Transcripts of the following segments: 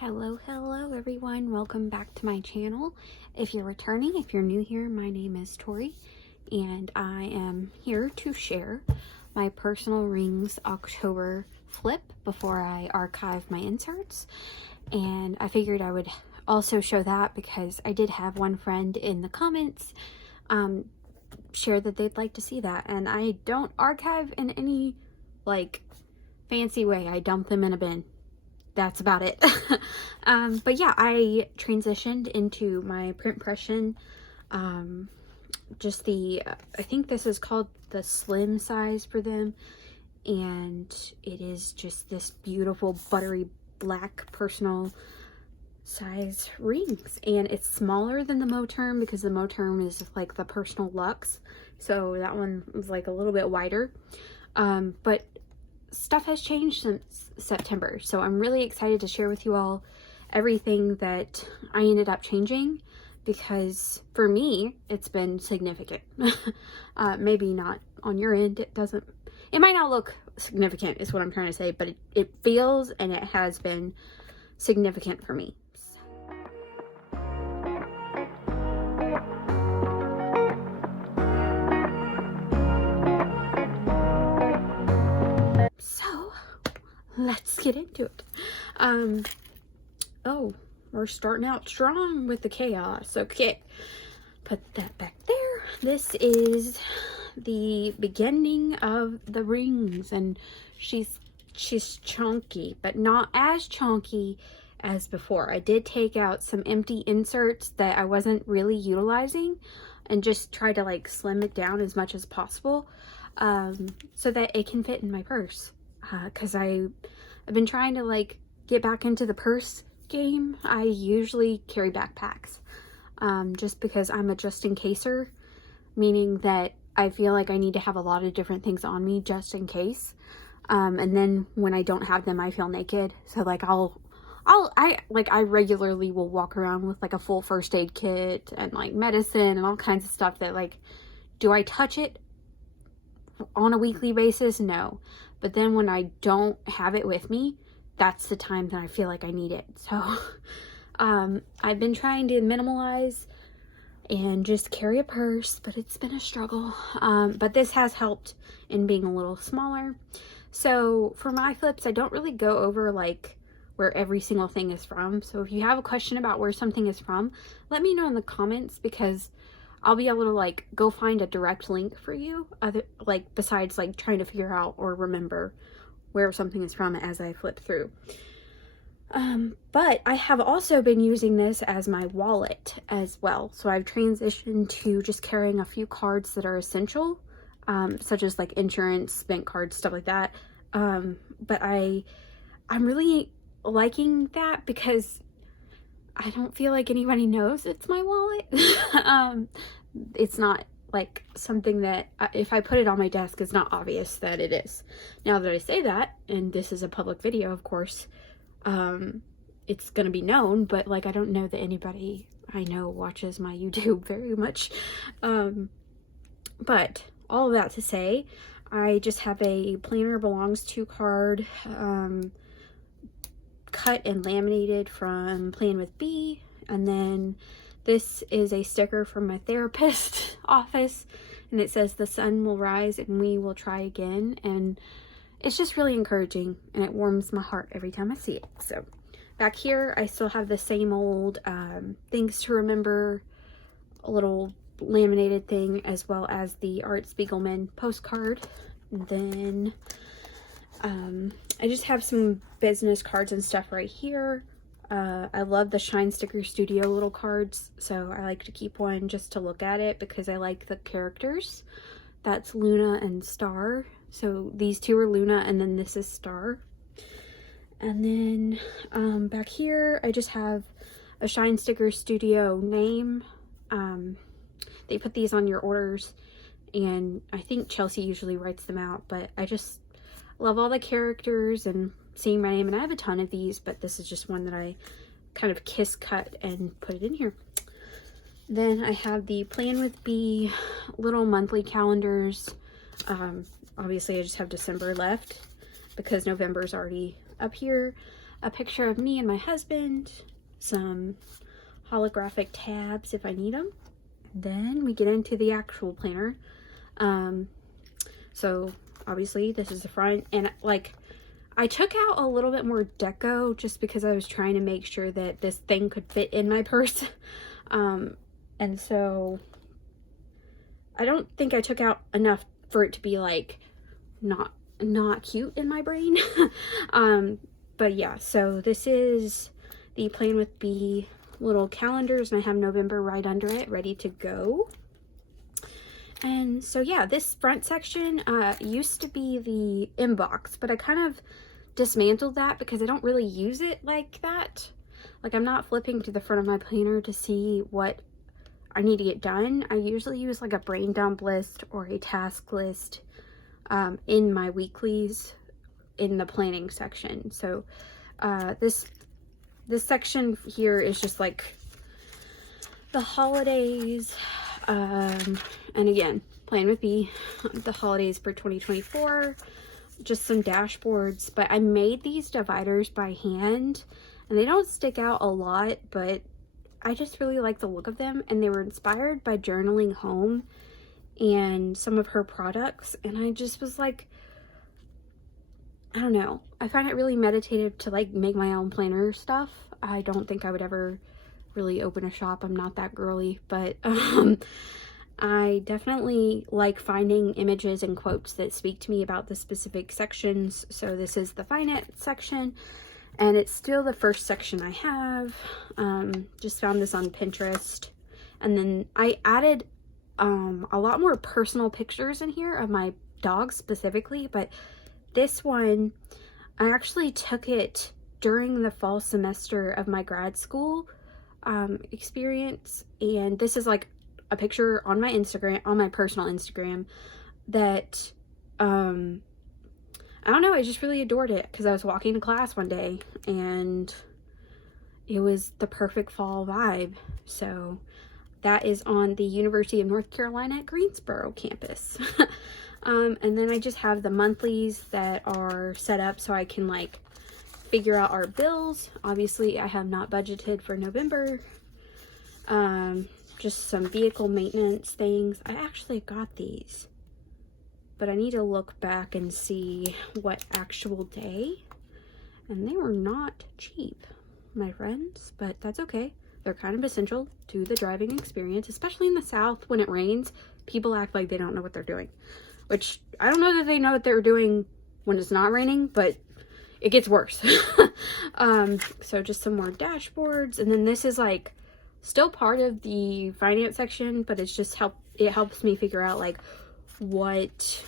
Hello everyone, welcome back to my channel. If you're returning, if you're new here, my name is Tori and I am here to share my personal rings October flip before I archive my inserts. And I figured I would also show that because I did have one friend in the comments share that they'd like to see that, and I don't archive in any like fancy way. I dump them in a bin. That's about it. But yeah, I transitioned into my print impression. Just the, I think this is called the slim size for them. And it is just this beautiful buttery black personal size rings. And it's smaller than the Moterm because the Moterm is like the personal luxe. So that one was like a little bit wider. But stuff has changed since September, so I'm really excited to share with you all everything that I ended up changing, because for me it's been significant. Maybe not on your end. It might not look significant is what I'm trying to say, but it feels and it has been significant for me. Let's get into it. Oh, we're starting out strong with the chaos. Okay, put that back there. This is the beginning of the rings, and she's chunky, but not as chunky as before. I did take out some empty inserts that I wasn't really utilizing and just try to like slim it down as much as possible, so that it can fit in my purse. Because I've been trying to like get back into the purse game. I usually carry backpacks, just because I'm a just in caser, meaning that I feel like I need to have a lot of different things on me just in case. And then when I don't have them, I feel naked. So like I regularly will walk around with like a full first aid kit and like medicine and all kinds of stuff that, like, do I touch it on a weekly basis? No. But then when I don't have it with me, that's the time that I feel like I need it. So I've been trying to minimalize and just carry a purse, but it's been a struggle. But this has helped in being a little smaller. So for my flips, I don't really go over like where every single thing is from. So if you have a question about where something is from, let me know in the comments, because I'll be able to like go find a direct link for you, besides like trying to figure out or remember where something is from as I flip through. But I have also been using this as my wallet as well. So I've transitioned to just carrying a few cards that are essential, such as like insurance, bank cards, stuff like that. But I'm really liking that because I don't feel like anybody knows it's my wallet. It's not like something that if I put it on my desk, it's not obvious that it is. Now that I say that, and this is a public video, of course, it's gonna be known, but like I don't know that anybody I know watches my YouTube very much. But all of that to say, I just have a Planner Belongs To card, cut and laminated from Plan with B, and then this is a sticker from my therapist office, and it says the sun will rise and we will try again. And it's just really encouraging, and it warms my heart every time I see it. So back here I still have the same old things to remember, a little laminated thing, as well as the Art Spiegelman postcard. And then I just have some business cards and stuff right here. I love the Shine Sticker Studio little cards, so I like to keep one just to look at it because I like the characters. That's Luna and Star. So these two are Luna, and then this is Star. And then back here I just have a Shine Sticker Studio name. They put these on your orders, and I think Chelsea usually writes them out, but I just love all the characters and seeing my name, and I have a ton of these, but this is just one that I kind of kiss cut and put it in here. Then I have the Plan with B little monthly calendars. Obviously I just have December left because November is already up here. a picture of me and my husband, some holographic tabs if I need them. Then we get into the actual planner. So obviously this is the front, and like I took out a little bit more deco just because I was trying to make sure that this thing could fit in my purse. And so I don't think I took out enough for it to be like not cute in my brain. But yeah, so this is the Plan with B little calendars, and I have November right under it, ready to go. And so yeah, this front section used to be the inbox, but I kind of dismantled that because I don't really use it like that. Like, I'm not flipping to the front of my planner to see what I need to get done. I usually use like a brain dump list or a task list in my weeklies in the planning section. So this section here is just like the holidays, and again, Plan with B, the holidays for 2024, just some dashboards. But I made these dividers by hand, and they don't stick out a lot, but I just really like the look of them, and they were inspired by Journaling Home and some of her products, and I just was like, I don't know, I find it really meditative to like make my own planner stuff. I don't think I would ever really open a shop. I'm not that girly, but I definitely like finding images and quotes that speak to me about the specific sections. So this is the finance section, and it's still the first section I have. Just found this on Pinterest, and then I added a lot more personal pictures in here of my dogs specifically, but this one, I actually took it during the fall semester of my grad school experience, and this is like a picture on my Instagram, on my personal Instagram, that I don't know, I just really adored it because I was walking to class one day and it was the perfect fall vibe. So that is on the University of North Carolina at Greensboro campus. And then I just have the monthlies that are set up so I can like figure out our bills. Obviously, I have not budgeted for November. Just some vehicle maintenance things. I actually got these, but I need to look back and see what actual day. And they were not cheap, my friends, but that's okay. They're kind of essential to the driving experience, especially in the South. When it rains, people act like they don't know what they're doing, which I don't know that they know what they're doing when it's not raining, but it gets worse. So just some more dashboards, and then this is like still part of the finance section, but it's just it helps me figure out like what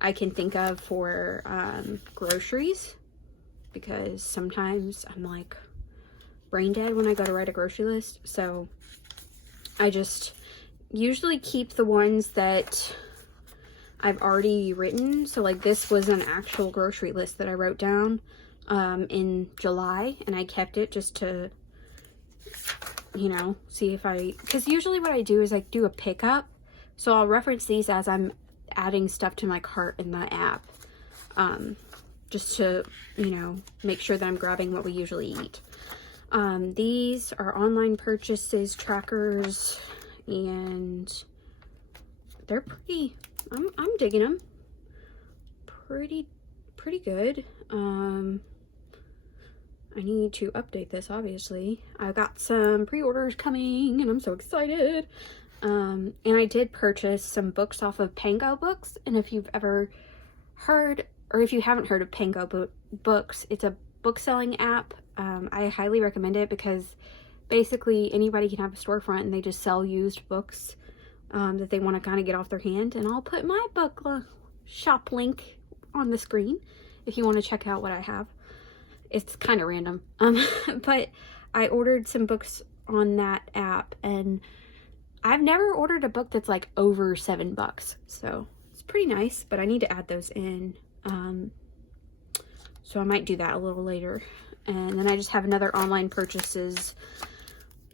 I can think of for groceries, because sometimes I'm like brain dead when I go to write a grocery list. So I just usually keep the ones that I've already written. So like this was an actual grocery list that I wrote down in July, and I kept it just to, you know, see if because usually what I do is like do a pickup. So I'll reference these as I'm adding stuff to my cart in the app, just to, you know, make sure that I'm grabbing what we usually eat. These are online purchases trackers, and they're pretty, I'm digging them. Pretty good. I need to update this, obviously. I've got some pre-orders coming, and I'm so excited. And I did purchase some books off of Pango Books, and if you've ever heard, or if you haven't heard of Pango Books, it's a book selling app. I highly recommend it because basically anybody can have a storefront and they just sell used books that they want to kind of get off their hand. And I'll put my book shop link on the screen if you want to check out what I have. It's kind of random, but I ordered some books on that app, and I've never ordered a book that's like over $7, so it's pretty nice. But I need to add those in, so I might do that a little later. And then I just have another online purchases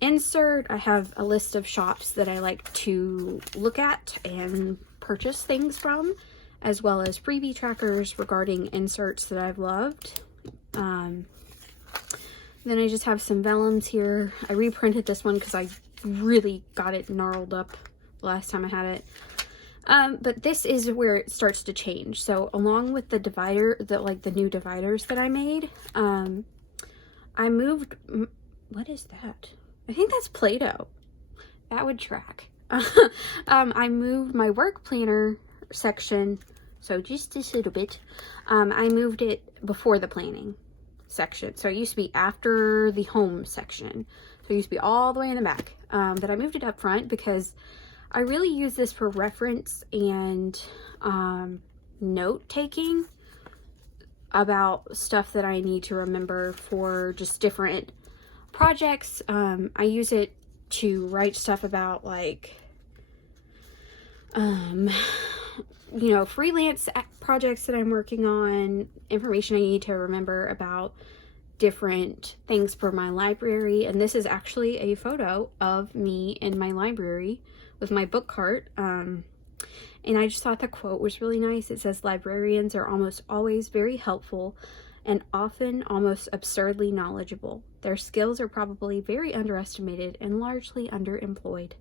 insert. I have a list of shops that I like to look at and purchase things from, as well as freebie trackers regarding inserts that I've loved. Then I just have some vellums here. I reprinted this one because I really got it gnarled up the last time I had it. But this is where it starts to change. So along with the divider, the new dividers that I made, I moved, what is that? I think that's Play-Doh. That would track. I moved my work planner section, so just a little bit. I moved it before the planning section. So it used to be after the home section. So it used to be all the way in the back. But I moved it up front because I really use this for reference and note taking about stuff that I need to remember for just different projects. I use it to write stuff about, like, you know, freelance projects that I'm working on, information I need to remember about different things for my library. And this is actually a photo of me in my library with my book cart. And I just thought the quote was really nice. It says, "Librarians are almost always very helpful and often almost absurdly knowledgeable. Their skills are probably very underestimated and largely underemployed."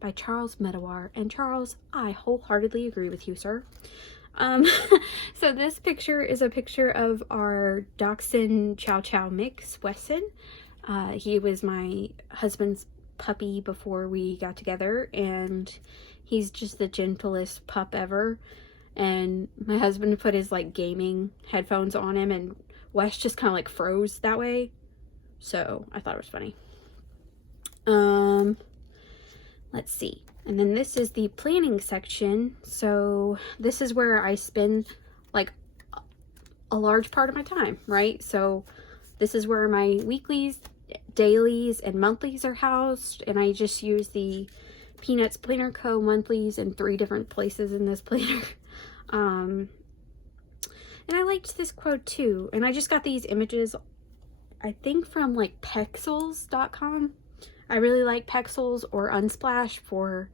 By Charles Medawar. And Charles, I wholeheartedly agree with you, sir. So this picture is a picture of our Dachshund Chow Chow mix, Wesson. He was my husband's puppy before we got together, and he's just the gentlest pup ever. And my husband put his, like, gaming headphones on him, and Wes just kind of, like, froze that way. So I thought it was funny. Let's see. And then this is the planning section. So this is where I spend, like, a large part of my time, right? So this is where my weeklies, dailies, and monthlies are housed. And I just use the Peanuts Planner Co. monthlies in 3 different places in this planner. And I liked this quote too. And I just got these images, I think, from, like, Pexels.com. I really like Pexels or Unsplash for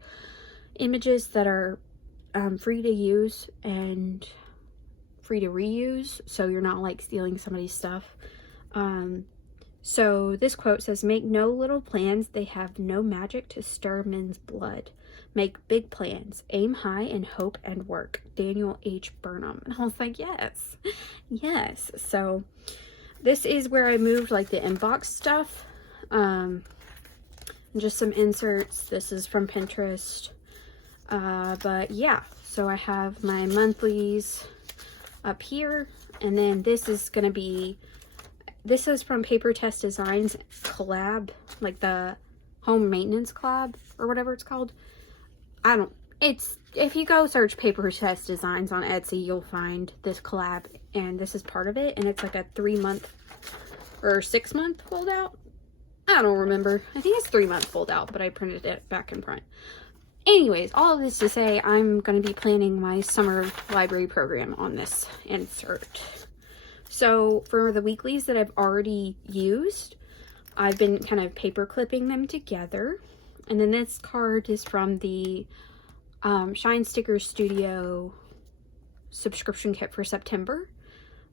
images that are free to use and free to reuse, so you're not, like, stealing somebody's stuff. So this quote says, "Make no little plans, they have no magic to stir men's blood. Make big plans, aim high and hope and work." Daniel H. Burnham. And I was like, yes, yes. So this is where I moved, like, the inbox stuff. Just some inserts. This is from Pinterest. But yeah, so I have my monthlies up here, and then this is going to be, this is from Paper Test Designs collab, like the home maintenance collab or whatever it's called. If you go search Paper Test Designs on Etsy, you'll find this collab, and this is part of it, and it's like a 3-month or 6-month foldout. I don't remember. I think it's 3-month fold out, but I printed it back and front. Anyways, all of this to say, I'm going to be planning my summer library program on this insert. So for the weeklies that I've already used, I've been kind of paper clipping them together. And then this card is from the Shine Sticker Studio subscription kit for September.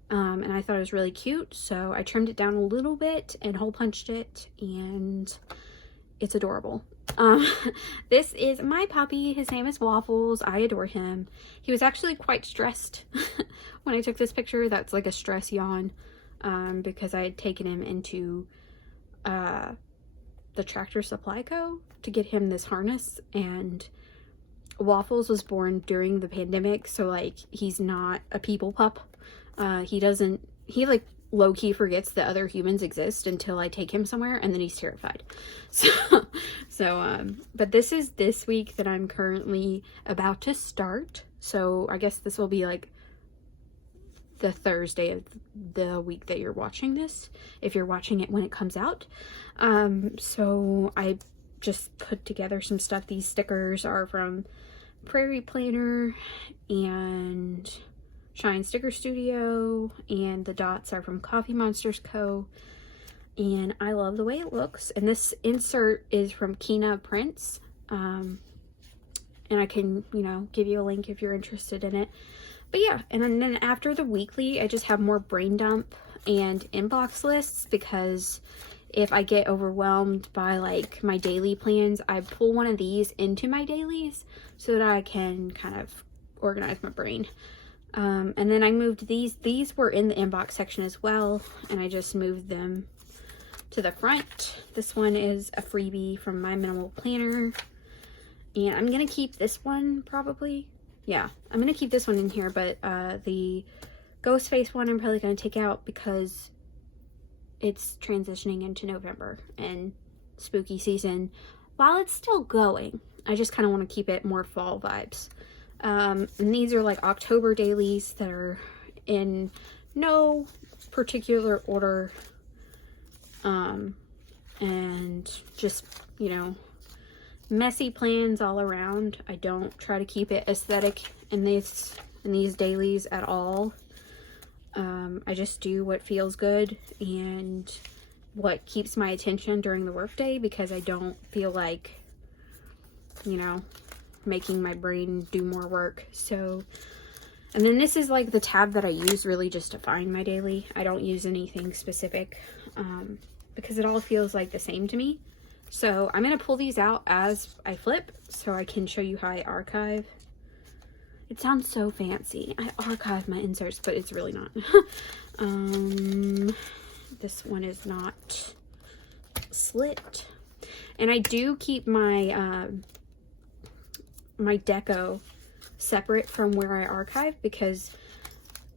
And I thought it was really cute, so I trimmed it down a little bit and hole punched it, and it's adorable. This is my puppy. His name is Waffles. I adore him. He was actually quite stressed when I took this picture. That's like a stress yawn, because I had taken him into the Tractor Supply Co. to get him this harness, and Waffles was born during the pandemic, so, like, he's not a people pup. He like low-key forgets that other humans exist until I take him somewhere, and then he's terrified. But this is this week that I'm currently about to start. So I guess this will be, like, the Thursday of the week that you're watching this, if you're watching it when it comes out. So I just put together some stuff. These stickers are from Prairie Planner and Shine Sticker Studio, and the dots are from Coffee Monsters Co. And I love the way it looks. And this insert is from Kina Prints. And I can, you know, give you a link if you're interested in it. But yeah, and then after the weekly, I just have more brain dump and inbox lists, because if I get overwhelmed by like my daily plans, I pull one of these into my dailies so that I can kind of organize my brain. And then I moved these were in the inbox section as well, and I just moved them to the front. This one is a freebie from My Minimal Planner, and I'm gonna keep this one probably. Yeah, I'm gonna keep this one in here, but the ghost face one I'm probably gonna take out because it's transitioning into November and spooky season. While it's still going, I just kind of want to keep it more fall vibes. And these are like October dailies that are in no particular order. And just, you know, messy plans all around. I don't try to keep it aesthetic in these dailies at all. I just do what feels good and what keeps my attention during the workday, because I don't feel like, you know, making my brain do more work. So, and then this is like the tab that I use really just to find my daily. I don't use anything specific, because it all feels like the same to me. So I'm going to pull these out as I flip so I can show you how I archive. It sounds so fancy. I archive my inserts, but it's really not. This one is not slit. And I do keep my my deco separate from where I archive, because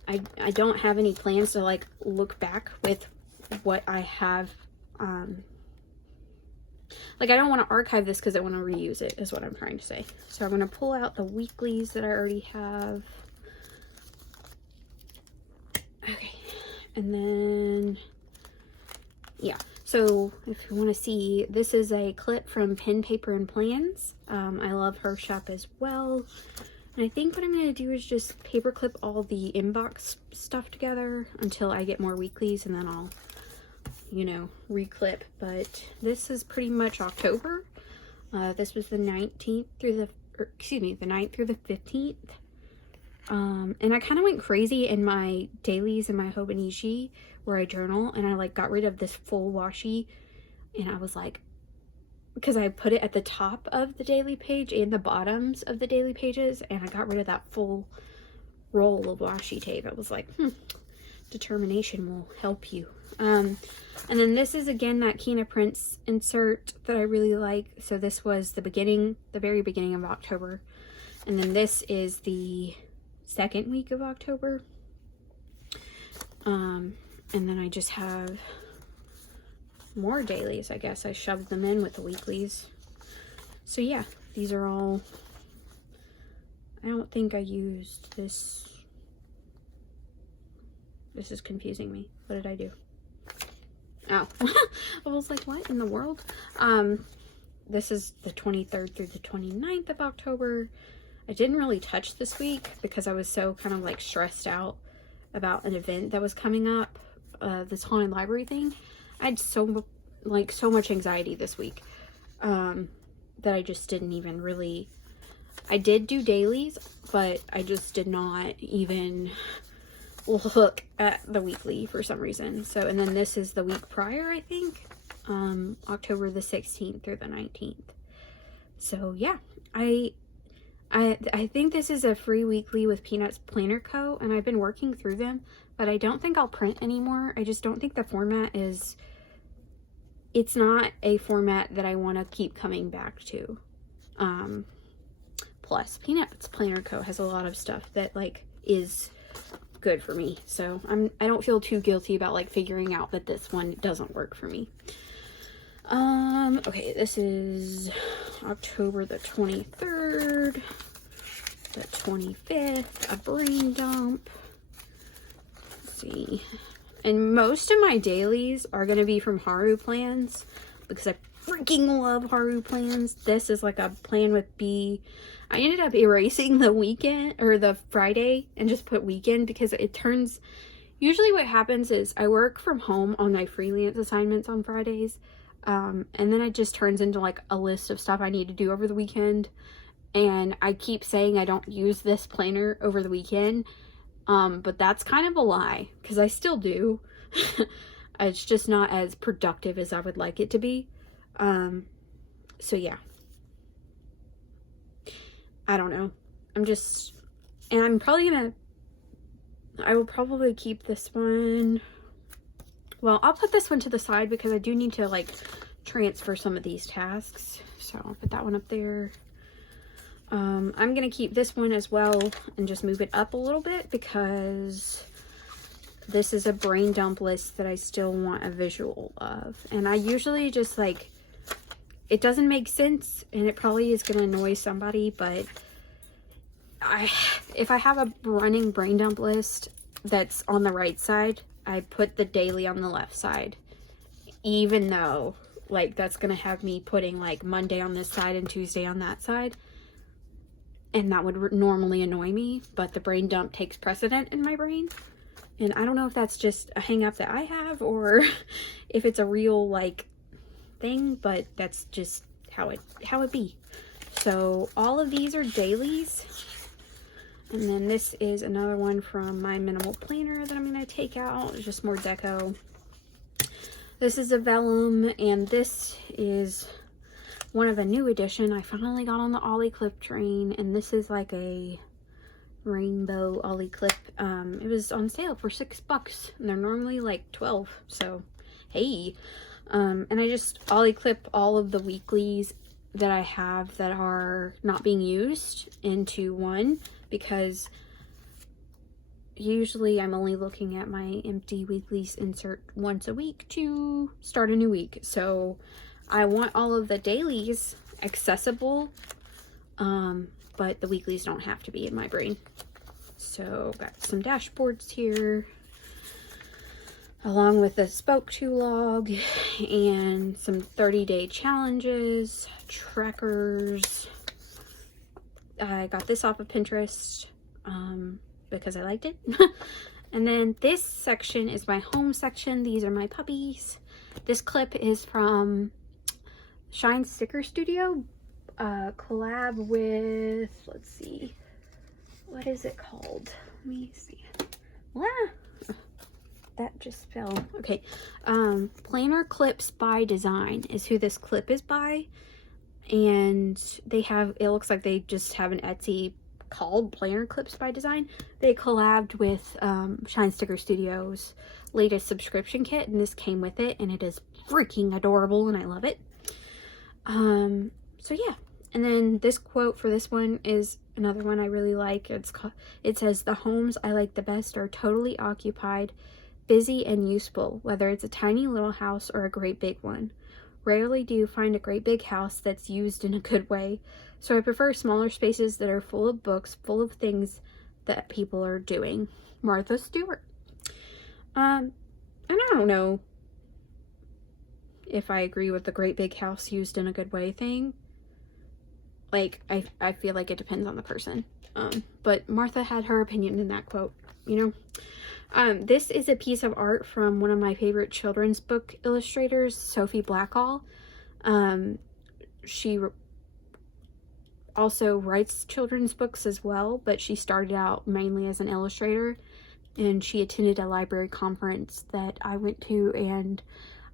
I don't have any plans to like look back with what I have. Like, I don't want to archive this because I want to reuse it, is what I'm trying to say. So I'm going to pull out the weeklies that I already have. Okay. And then, yeah. So if you want to see, this is a clip from Pen, Paper, and Plans. I love her shop as well. And I think what I'm going to do is just paper clip all the inbox stuff together until I get more weeklies, and then I'll, you know, reclip. But this is pretty much October. This was the 19th through the, the 9th through the 15th. And I kind of went crazy in my dailies in my Hobonichi where I journal, and I like got rid of this full washi, and I was like, because I put it at the top of the daily page and the bottoms of the daily pages, and I got rid of that full roll of washi tape. I was like, determination will help you. And then this is again that Kina Prince insert that I really like. So this was the very beginning of October, and then this is the second week of October. And then I just have more dailies. I guess I shoved them in with the weeklies. So yeah, these are all, I don't think I used this. This is confusing me. What did I do? Oh, I was like, what in the world? This is the 23rd through the 29th of October. I didn't really touch this week because I was so kind of like stressed out about an event that was coming up, this haunted library thing. I had so much anxiety this week, that I just didn't even really, I did do dailies, but I just did not even look at the weekly for some reason. So, and then this is the week prior, I think, October the 16th through the 19th. So yeah, I think this is a free weekly with Peanuts Planner Co. And I've been working through them, but I don't think I'll print anymore. I just don't think the format is, it's not a format that I want to keep coming back to. Plus Peanuts Planner Co. has a lot of stuff that like is good for me. So I don't feel too guilty about like figuring out that this one doesn't work for me. Okay, this is October the 23rd, the 25th, a brain dump. Let's see. And most of my dailies are going to be from Haru Plans because I freaking love Haru Plans. This is like a plan with B. I ended up erasing the weekend or the Friday and just put weekend because it turns, usually what happens is I work from home on my freelance assignments on Fridays. And then it just turns into like a list of stuff I need to do over the weekend. And I keep saying I don't use this planner over the weekend. But that's kind of a lie because I still do. It's just not as productive as I would like it to be. So yeah. I don't know. And I will probably keep this one. Well, I'll put this one to the side because I do need to like transfer some of these tasks. So I'll put that one up there. I'm going to keep this one as well and just move it up a little bit because this is a brain dump list that I still want a visual of. And I usually just like, it doesn't make sense and it probably is going to annoy somebody, but if I have a running brain dump list that's on the right side, I put the daily on the left side, even though like that's going to have me putting like Monday on this side and Tuesday on that side. And that would normally annoy me, but the brain dump takes precedent in my brain. And I don't know if that's just a hang up that I have or if it's a real like thing, but that's just how it be. So all of these are dailies. And then this is another one from my minimal planner that I'm going to take out. It's just more deco. This is a vellum, and this is one of a new edition. I finally got on the Ollie clip train, and this is like a rainbow Ollie clip. It was on sale for $6 and they're normally like 12, so hey. And I just Ollie clip all of the weeklies that I have that are not being used into one, because usually I'm only looking at my empty weeklies insert once a week to start a new week. So I want all of the dailies accessible, but the weeklies don't have to be in my brain. So got some dashboards here, along with a spoke to log and some 30-day challenges, trackers. I got this off of Pinterest because I liked it. And then this section is my home section. These are my puppies. This clip is from Shine Sticker Studio, collab with, let's see, what is it called? Let me see. That just fell. Okay. Planner Clips by Design is who this clip is by. And they have, it looks like they just have an Etsy called Planner Clips by Design. They collabed with Shine Sticker Studio's latest subscription kit, and this came with it, and it is freaking adorable, and I love it. So yeah. And then this quote for this one is another one I really like. It says, "The homes I like the best are totally occupied, busy, and useful, whether it's a tiny little house or a great big one. Rarely do you find a great big house that's used in a good way, so I prefer smaller spaces that are full of books, full of things that people are doing." Martha Stewart. And I don't know if I agree with the great big house used in a good way thing. Like, I feel like it depends on the person. But Martha had her opinion in that quote, you know. This is a piece of art from one of my favorite children's book illustrators, Sophie Blackall. She also writes children's books as well, but she started out mainly as an illustrator, and she attended a library conference that I went to, and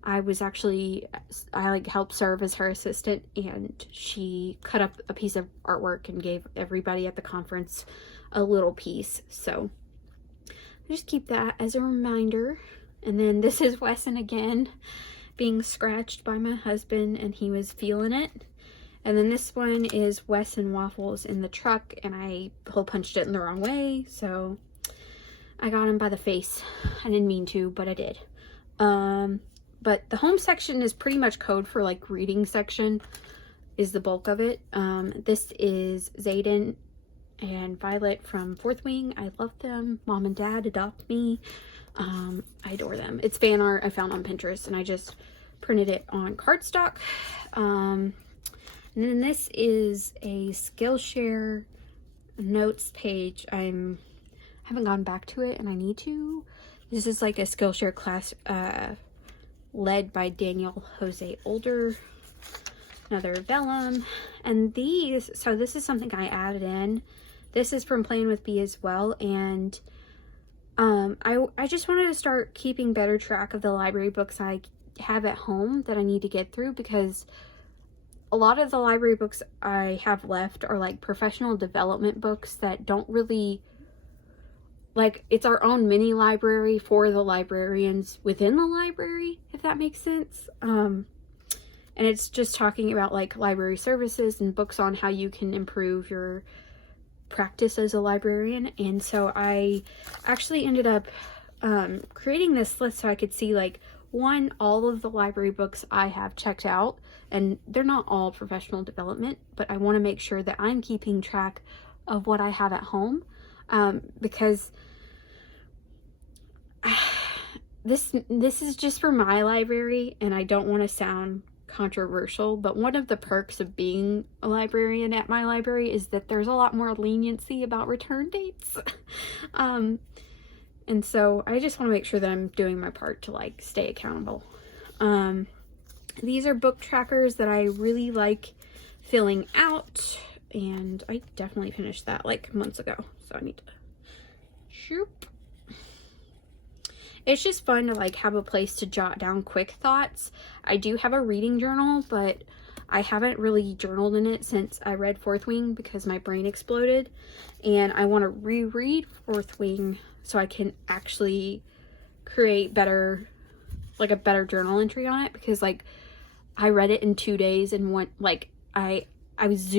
I like helped serve as her assistant, and she cut up a piece of artwork and gave everybody at the conference a little piece. So just keep that as a reminder. And then this is Wesson again, being scratched by my husband, and he was feeling it. And then this one is Wesson waffles in the truck, and I hole punched it in the wrong way, so I got him by the face. I didn't mean to, but I did. But the home section is pretty much code for like reading section is the bulk of it. This is Zayden and Violet from Fourth Wing. I love them. Mom and Dad adopt me. I adore them. It's fan art I found on Pinterest, and I just printed it on cardstock. And then this is a Skillshare notes page. I haven't gone back to it, and I need to. This is like a Skillshare class led by Daniel Jose Older. Another vellum. And this is something I added in. This is from Playing with Bee as well, and I just wanted to start keeping better track of the library books I have at home that I need to get through, because a lot of the library books I have left are like professional development books that don't really, like, it's our own mini library for the librarians within the library, if that makes sense. And it's just talking about like library services and books on how you can improve your practice as a librarian. And so I actually ended up creating this list so I could see, like, one, all of the library books I have checked out, and they're not all professional development, but I want to make sure that I'm keeping track of what I have at home, because this is just for my library, and I don't want to sound controversial, but one of the perks of being a librarian at my library is that there's a lot more leniency about return dates. And so I just want to make sure that I'm doing my part to, like, stay accountable. These are book trackers that I really like filling out, and I definitely finished that like months ago, so I need to shoop. It's just fun to, like, have a place to jot down quick thoughts. I do have a reading journal, but I haven't really journaled in it since I read Fourth Wing because my brain exploded, and I want to reread Fourth Wing so I can actually create better, like, a better journal entry on it, because, like, I read it in 2 days and went, like, I was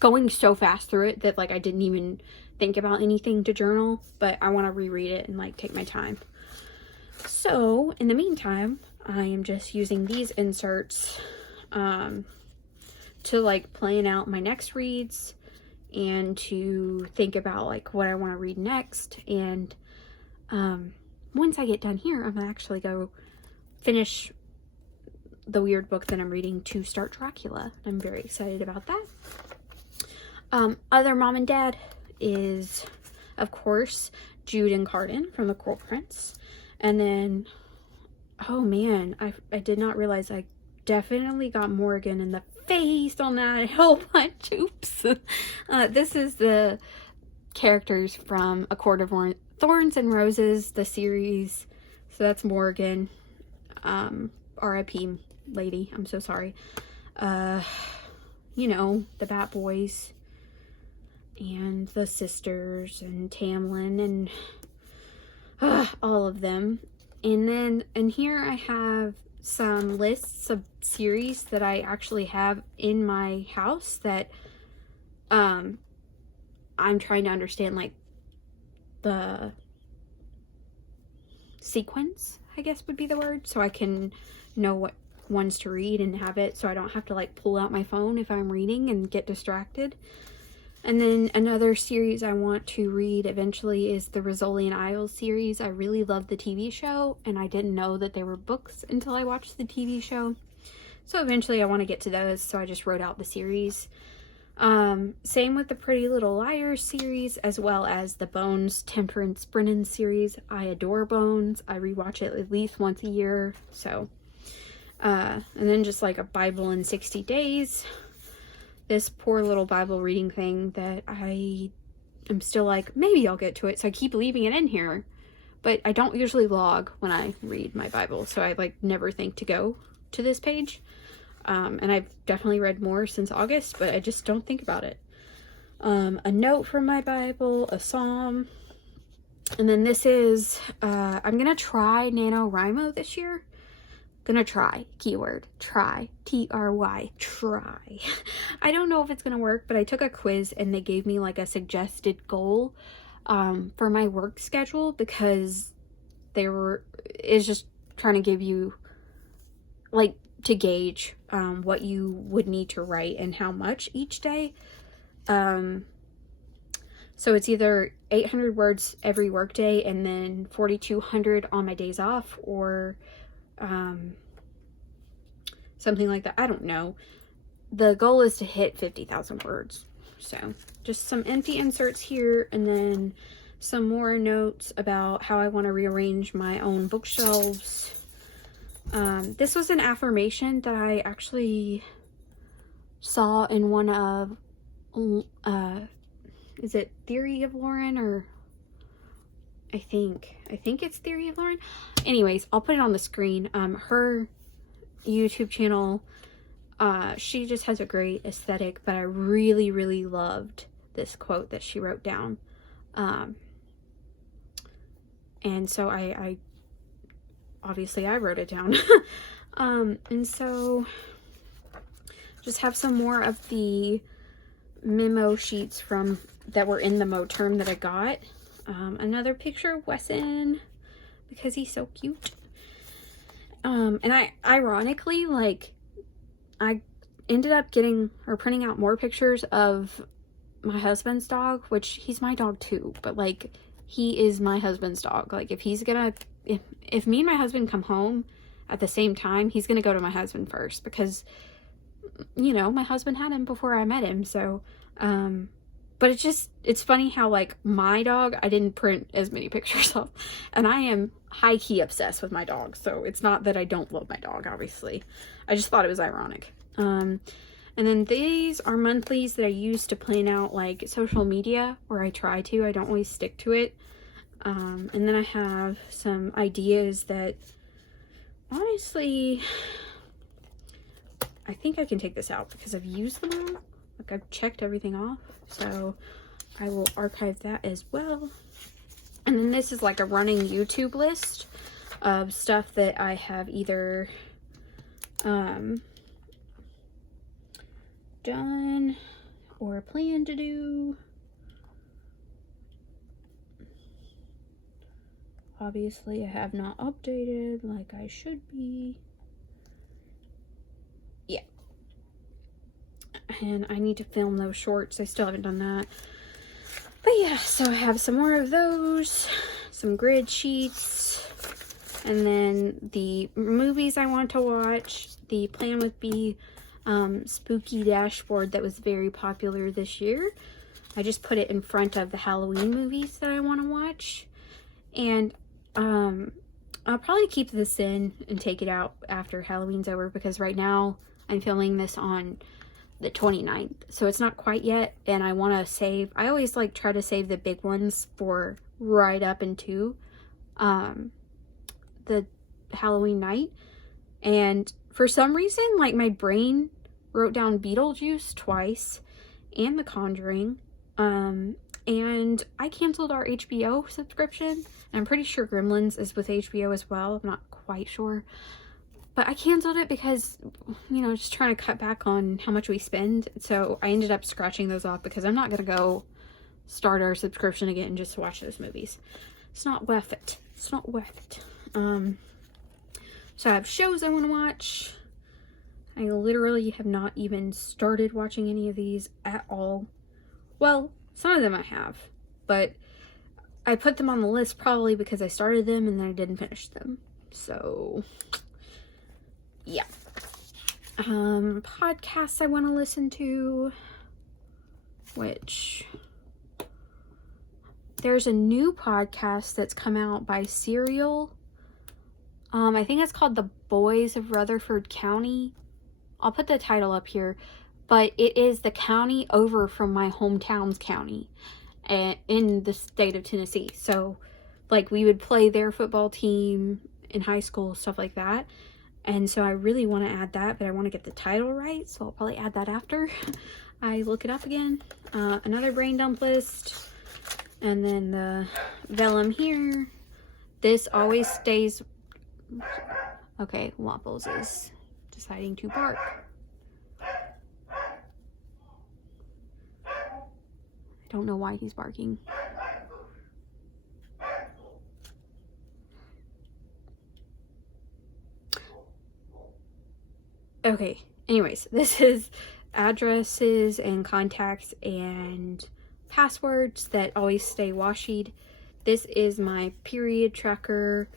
going so fast through it that, like, I didn't even think about anything to journal, but I want to reread it and, like, take my time. So in the meantime, I am just using these inserts to, like, plan out my next reads and to think about, like, what I want to read next. And once I get done here, I'm gonna actually go finish the weird book that I'm reading to start Dracula. I'm very excited about that. Other mom and dad is, of course, Jude and Carden from The Cruel Prince. And then, oh man, I did not realize I definitely got Morgan in the face on that a whole bunch. Oops. This is the characters from A Court of Thorns and Roses, the series. So that's Morgan. R.I.P. lady. I'm so sorry. You know, the Bat Boys and the sisters and Tamlin and all of them. And then in here I have some lists of series that I actually have in my house that I'm trying to understand, like, the sequence, I guess would be the word, so I can know what ones to read and have it so I don't have to, like, pull out my phone if I'm reading and get distracted. And then another series I want to read eventually is the Rizzolian Isles series. I really love the TV show, and I didn't know that they were books until I watched the TV show. So eventually I want to get to those, so I just wrote out the series. Same with the Pretty Little Liars series, as well as the Bones Temperance Brennan series. I adore Bones. I rewatch it at least once a year. So, and then just like a Bible in 60 days. This poor little Bible reading thing that I am still like, maybe I'll get to it. So I keep leaving it in here, but I don't usually log when I read my Bible. So I, like, never think to go to this page. And I've definitely read more since August, but I just don't think about it. A note from my Bible, a psalm. And then this is, I'm going to try NaNoWriMo this year. Gonna try, keyword, try, T-R-Y, try. I don't know if it's gonna work, but I took a quiz and they gave me, like, a suggested goal for my work schedule, because it's just trying to give you, like, to gauge what you would need to write and how much each day. So it's either 800 words every workday and then 4,200 on my days off, or something like that. I don't know. The goal is to hit 50,000 words. So just some empty inserts here, and then some more notes about how I want to rearrange my own bookshelves. This was an affirmation that I actually saw in one of, is it Theory of Lauren, or I think it's Theory of Lauren. Anyways, I'll put it on the screen. Her YouTube channel, she just has a great aesthetic, but I really, really loved this quote that she wrote down. And so I obviously I wrote it down. And so just have some more of the memo sheets from that were in the Moterm that I got. Another picture of Wesson because he's so cute. And I ironically, like, I ended up getting or printing out more pictures of my husband's dog, which he's my dog too, but like, he is my husband's dog. Like, if he's gonna, if me and my husband come home at the same time, he's gonna go to my husband first because, you know, my husband had him before I met him. So, but it's funny how, like, my dog, I didn't print as many pictures of, and I am high-key obsessed with my dog, so it's not that I don't love my dog, obviously. I just thought it was ironic. And then these are monthlies that I use to plan out, like, social media, or I try to. I don't always stick to it. And then I have some ideas that, honestly, I think I can take this out because I've used them all. Like, I've checked everything off, so I will archive that as well. And then this is like a running YouTube list of stuff that I have either done or plan to do. Obviously, I have not updated like I should be. Yeah. And I need to film those shorts. I still haven't done that. But yeah, so I have some more of those, some grid sheets, and then the movies I want to watch. The Plan with B spooky dashboard that was very popular this year. I just put it in front of the Halloween movies that I want to watch. And I'll probably keep this in and take it out after Halloween's over, because right now I'm filming this on the 29th, so it's not quite yet, and I want to save, I always like try to save the big ones for right up into the Halloween night. And for some reason, like, my brain wrote down Beetlejuice twice and The Conjuring, and I canceled our HBO subscription, and I'm pretty sure Gremlins is with HBO as well. I'm not quite sure. But I canceled it because, you know, just trying to cut back on how much we spend. So I ended up scratching those off because I'm not going to go start our subscription again just to watch those movies. It's not worth it. It's not worth it. So I have shows I want to watch. I literally have not even started watching any of these at all. Well, some of them I have, but I put them on the list probably because I started them and then I didn't finish them. So yeah. Podcasts I want to listen to, which there's a new podcast that's come out by Serial. I think it's called The Boys of Rutherford County. I'll put the title up here, but it is the county over from my hometown's county in the state of Tennessee. So, like, we would play their football team in high school, stuff like that. And so I really want to add that, but I want to get the title right, so I'll probably add that after I look it up again. Another brain dump list, and then the vellum here. This always stays... Okay, Waffles is deciding to bark. I don't know why he's barking. Okay, anyways, this is addresses and contacts and passwords that always stay washied. This is my period tracker,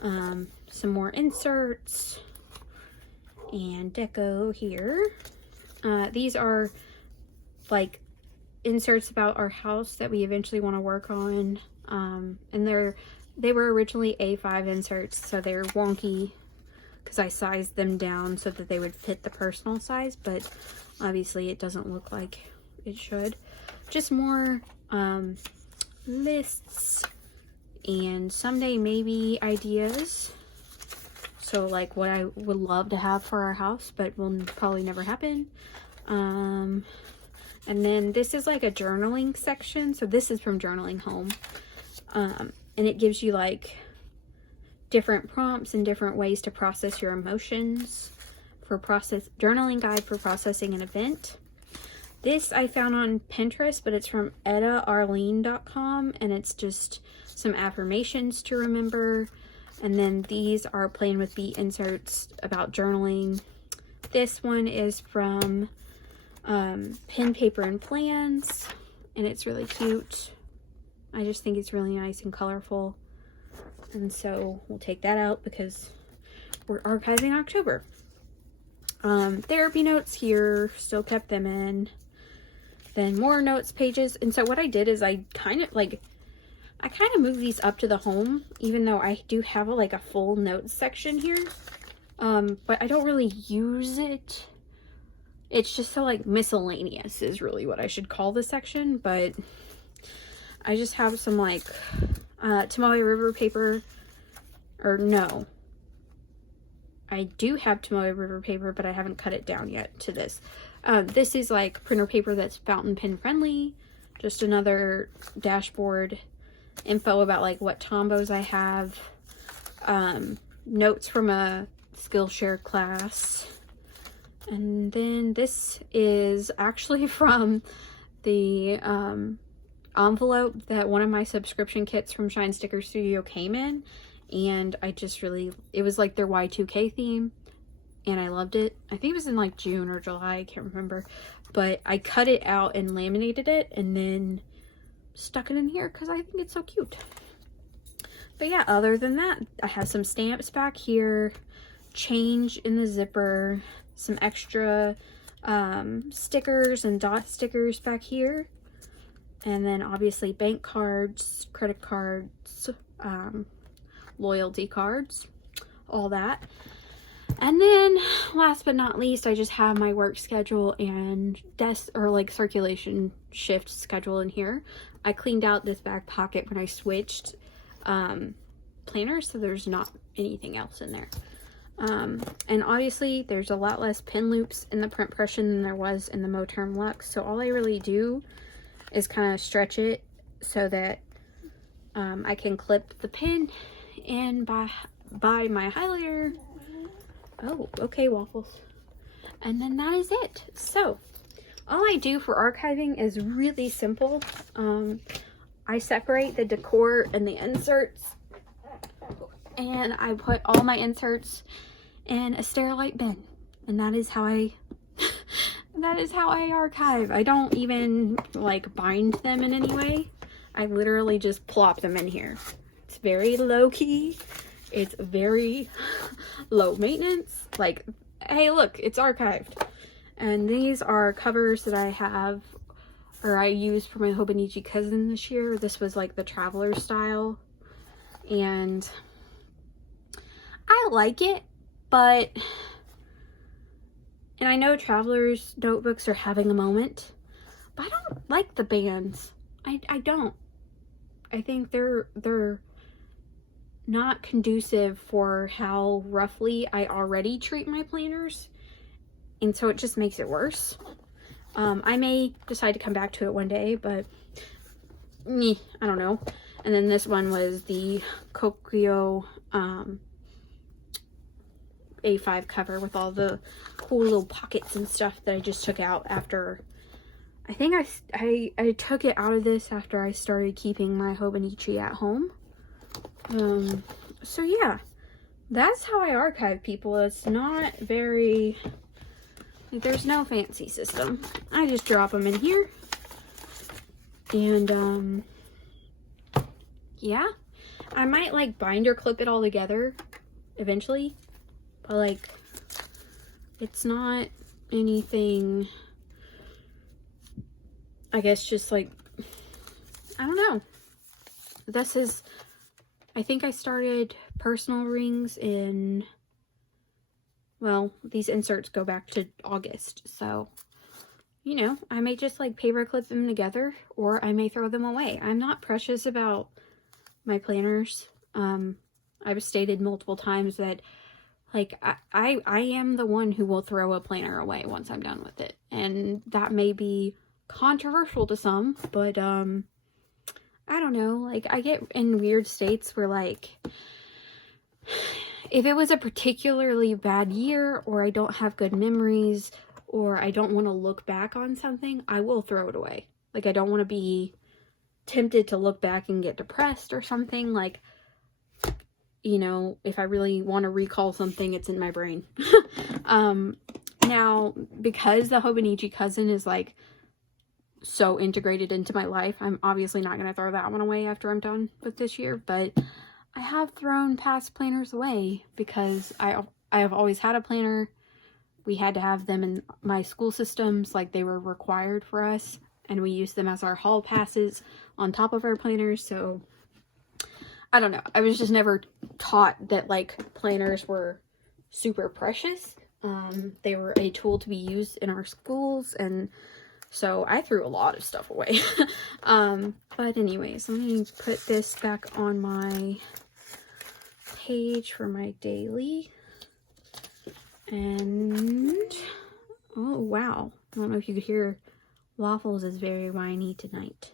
some more inserts, and deco here. These are like inserts about our house that we eventually want to work on, and they were originally A5 inserts, so they're wonky because I sized them down so that they would fit the personal size, but obviously it doesn't look like it should. Just more lists and someday maybe ideas. So like what I would love to have for our house, but will probably never happen. And then this is like a journaling section. So this is from Journaling Home. And it gives you like different prompts and different ways to process your emotions for journaling guide for processing an event. This I found on Pinterest, but it's from ettaarlene.com, and it's just some affirmations to remember. And then these are Playing with Beat inserts about journaling. This one is from Pen, Paper, and Plans, and it's really cute. I just think it's really nice and colorful. And so we'll take that out because we're archiving October. Therapy notes here, still kept them in. Then more notes pages. And so what I did is I kind of moved these up to the home, even though I do have a full notes section here. But I don't really use it. It's just so like miscellaneous is really what I should call this section. But I just have some like Tomoe River paper, or no. I do have Tomoe River paper, but I haven't cut it down yet to this. This is like printer paper that's fountain pen friendly. Just another dashboard info about like what Tombos I have. Notes from a Skillshare class. And then this is actually from the envelope that one of my subscription kits from Shine Sticker Studio came in. And I just really, it was like their Y2K theme, and I loved it. I think it was in like June or July, I can't remember. But I cut it out and laminated it and then stuck it in here because I think it's so cute. But yeah, other than that, I have some stamps back here, change in the zipper, some extra stickers and dot stickers back here. And then obviously bank cards, credit cards, loyalty cards, all that. And then last but not least, I just have my work schedule and desk or like circulation shift schedule in here. I cleaned out this back pocket when I switched planners, so there's not anything else in there. And obviously there's a lot less pin loops in the print Prussian than there was in the Moterm Luxe, so all I really do is kind of stretch it so that I can clip the pin and buy my highlighter. Oh, okay, waffles. And then that is it. So all I do for archiving is really simple. I separate the decor and the inserts, and I put all my inserts in a Sterilite bin, and that is how I archive. I don't even like bind them in any way. I literally just plop them in here. It's very low key. It's very low maintenance. Like, hey, look, it's archived. And these are covers that I have, or I used for my Hobonichi cousin this year. This was like the traveler style. And I like it, but, and I know travelers notebooks are having a moment, but I don't like the bands. I don't. I think they're not conducive for how roughly I already treat my planners, and so it just makes it worse. I may decide to come back to it one day, but I don't know. And then this one was the Kokyo A5 cover with all the cool little pockets and stuff that I just took out after. I think I took it out of this after I started keeping my Hobonichi at home. So yeah, that's how I archive, people. It's not very, there's no fancy system. I just drop them in here. And, yeah, I might like binder clip it all together eventually, but like, it's not anything, I guess, just like, I don't know. This is, I think I started personal rings in, well, these inserts go back to August, so, you know, I may just like paper clip them together, or I may throw them away. I'm not precious about my planners. I've stated multiple times that, like, I am the one who will throw a planner away once I'm done with it. And that may be controversial to some, but, I don't know. Like, I get in weird states where, like, if it was a particularly bad year, or I don't have good memories, or I don't want to look back on something, I will throw it away. Like, I don't want to be tempted to look back and get depressed or something. Like, you know, if I really want to recall something, it's in my brain. Now, because the Hobonichi cousin is, like, so integrated into my life, I'm obviously not going to throw that one away after I'm done with this year, but I have thrown past planners away because I have always had a planner. We had to have them in my school systems, like, they were required for us, and we used them as our hall passes on top of our planners. So I don't know, I was just never taught that, like, planners were super precious. They were a tool to be used in our schools, and so I threw a lot of stuff away. But anyways, let me put this back on my page for my daily. And, oh wow, I don't know if you could hear, Waffles is very whiny tonight.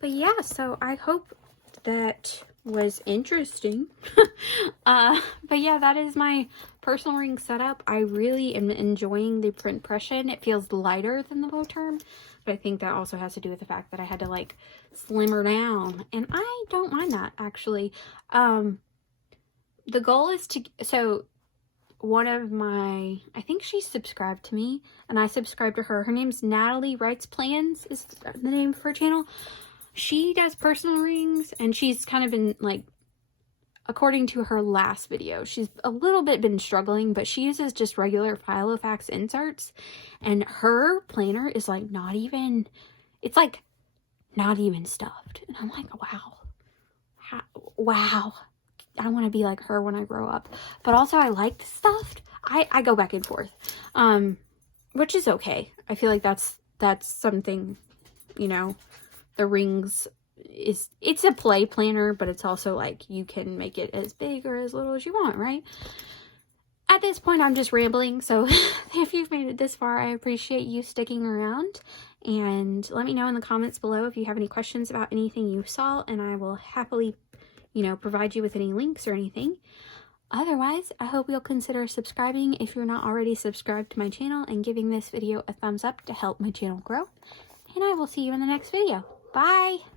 But yeah, so I hope that was interesting. But yeah, that is my personal ring setup. I really am enjoying the print impression. It feels lighter than the low term, but I think that also has to do with the fact that I had to, like, slim her down, and I don't mind that, actually. The goal is to, so one of my, I think she's subscribed to me, and I subscribed to her. Her name's Natalie Writes Plans is the name of her channel. She does personal rings, and she's kind of been, like, according to her last video, she's a little bit been struggling, but she uses just regular Filofax inserts, and her planner is, like, not even, it's, like, not even stuffed. And I'm like, wow. Wow. I want to be like her when I grow up. But also, I like the stuffed. I go back and forth, which is okay. I feel like that's something, you know, the rings is, it's a play planner, but it's also, like, you can make it as big or as little as you want, right? At this point, I'm just rambling, so if you've made it this far, I appreciate you sticking around, and let me know in the comments below if you have any questions about anything you saw, and I will happily, you know, provide you with any links or anything. Otherwise, I hope you'll consider subscribing if you're not already subscribed to my channel, and giving this video a thumbs up to help my channel grow, and I will see you in the next video. Bye!